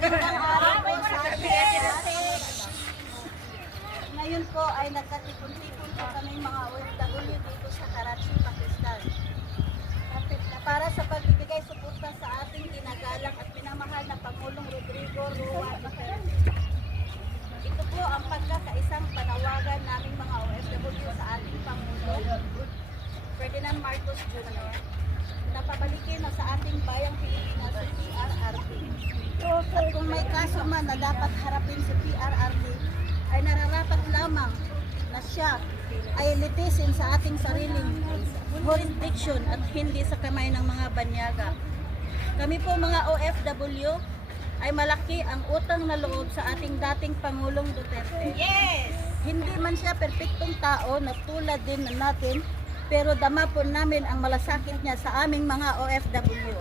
Magandang araw po sa atin. Ngayon po ay nagkatipon-tipon po kami mga OFW dito sa Karachi, Pakistan. Para sa pagbibigay suporta sa ating ginagalang at pinamahal na Pangulong Rodrigo Roa Duterte. Ito po ang pagkakaisang panawagan naming mga OFW sa ating Pangulo, Ferdinand Marcos Jr. na pabalikin na sa ating bayang Pilipinas sa PRRD. At kung may kaso man na dapat harapin sa PRRD, ay nararapat lamang na siya ay litisin sa ating sariling jurisdiction at hindi sa kamay ng mga banyaga. Kami po mga OFW ay malaki ang utang na loob sa ating dating Pangulong Duterte. Yes! Hindi man siya perpektong tao na tulad din na natin, pero dama po namin ang malasakit niya sa aming mga OFW.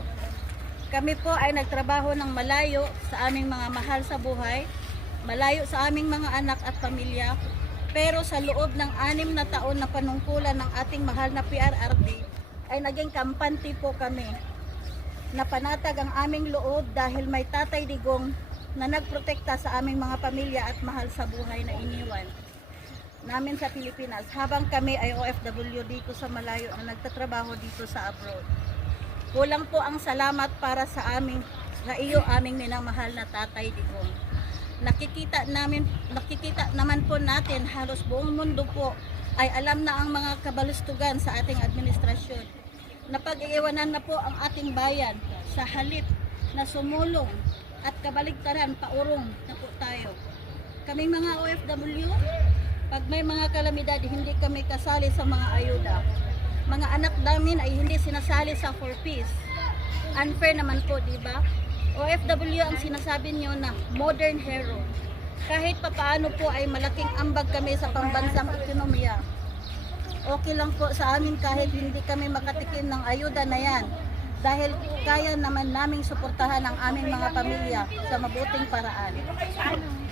Kami po ay nagtrabaho ng malayo sa aming mga mahal sa buhay, malayo sa aming mga anak at pamilya, pero sa loob ng 6 na taon na panungkulan ng ating mahal na PRRD, ay naging kampante po kami. Napanatag ang aming loob dahil may Tatay Digong na nagprotekta sa aming mga pamilya at mahal sa buhay na iniwan namin sa Pilipinas habang kami ay OFW dito sa malayo na nagtatrabaho dito sa abroad. Kulang po ang salamat para sa iyo aming minamahal na Tatay Digong. Nakikita naman po natin halos buong mundo po ay alam na ang mga kabalustugan sa ating administrasyon. Napag-iiwanan na po ang ating bayan sa halip na sumulong at kabaligtaran paurong na po tayo. Kaming mga OFW, pag may mga kalamidad, hindi kami kasali sa mga ayuda. Mga anak namin ay hindi sinasali sa 4 Ps. Unfair naman po, di ba? OFW ang sinasabi niyo na modern hero. Kahit papaano po ay malaking ambag kami sa pambansang ekonomiya. Okay lang po sa amin kahit hindi kami makatikim ng ayuda na yan. Dahil kaya naman naming suportahan ang aming mga pamilya sa mabuting paraan.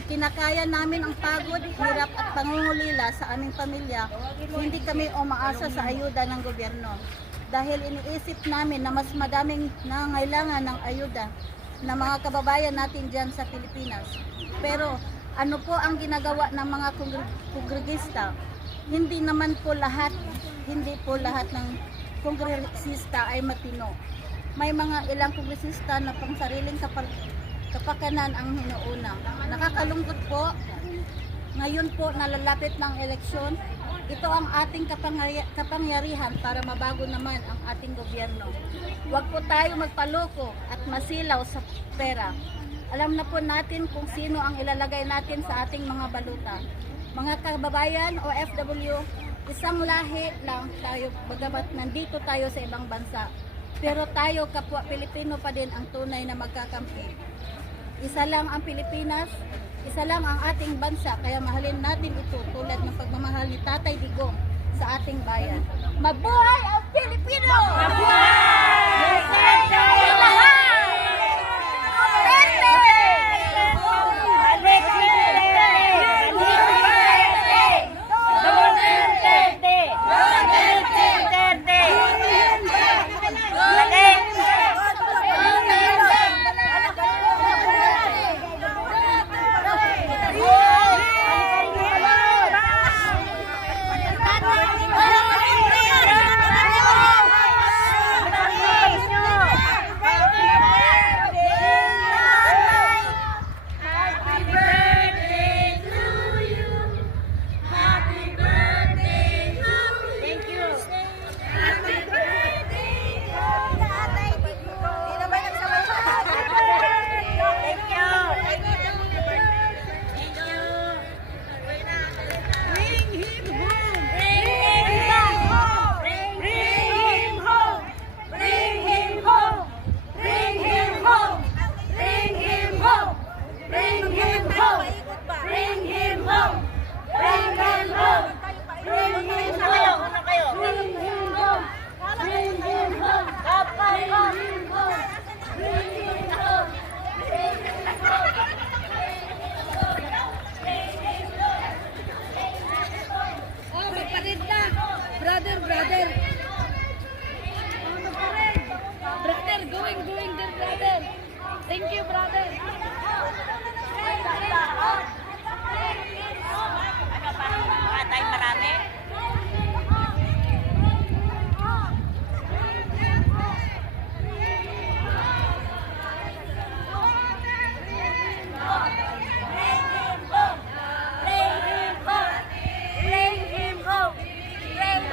Kinakaya namin ang pagod, hirap at pangungulila sa aming pamilya. Hindi kami umaasa sa ayuda ng gobyerno. Dahil iniisip namin na mas madaming nangangailangan ng ayuda na mga kababayan natin dyan sa Pilipinas. Pero ano po ang ginagawa ng mga kongresista? Hindi po lahat ng kongresista ay matino. May mga ilang kongresista na pang sariling kapakanan ang hinuuna. Nakakalungkot po, ngayon po nalalapit ng eleksyon, ito ang ating kapangyarihan para mabago naman ang ating gobyerno. Huwag po tayo magpaloko at masilaw sa pera. Alam na po natin kung sino ang ilalagay natin sa ating mga baluta. Mga kababayan o OFW, isang lahi lang tayo bagamat nandito tayo sa ibang bansa. Pero tayo kapwa Pilipino pa din ang tunay na magkakampi. Isa lang ang Pilipinas, isa lang ang ating bansa, kaya mahalin natin ito tulad ng pagmamahal ni Tatay Digong sa ating bayan. Mabuhay ang Pilipino! Mabuhay!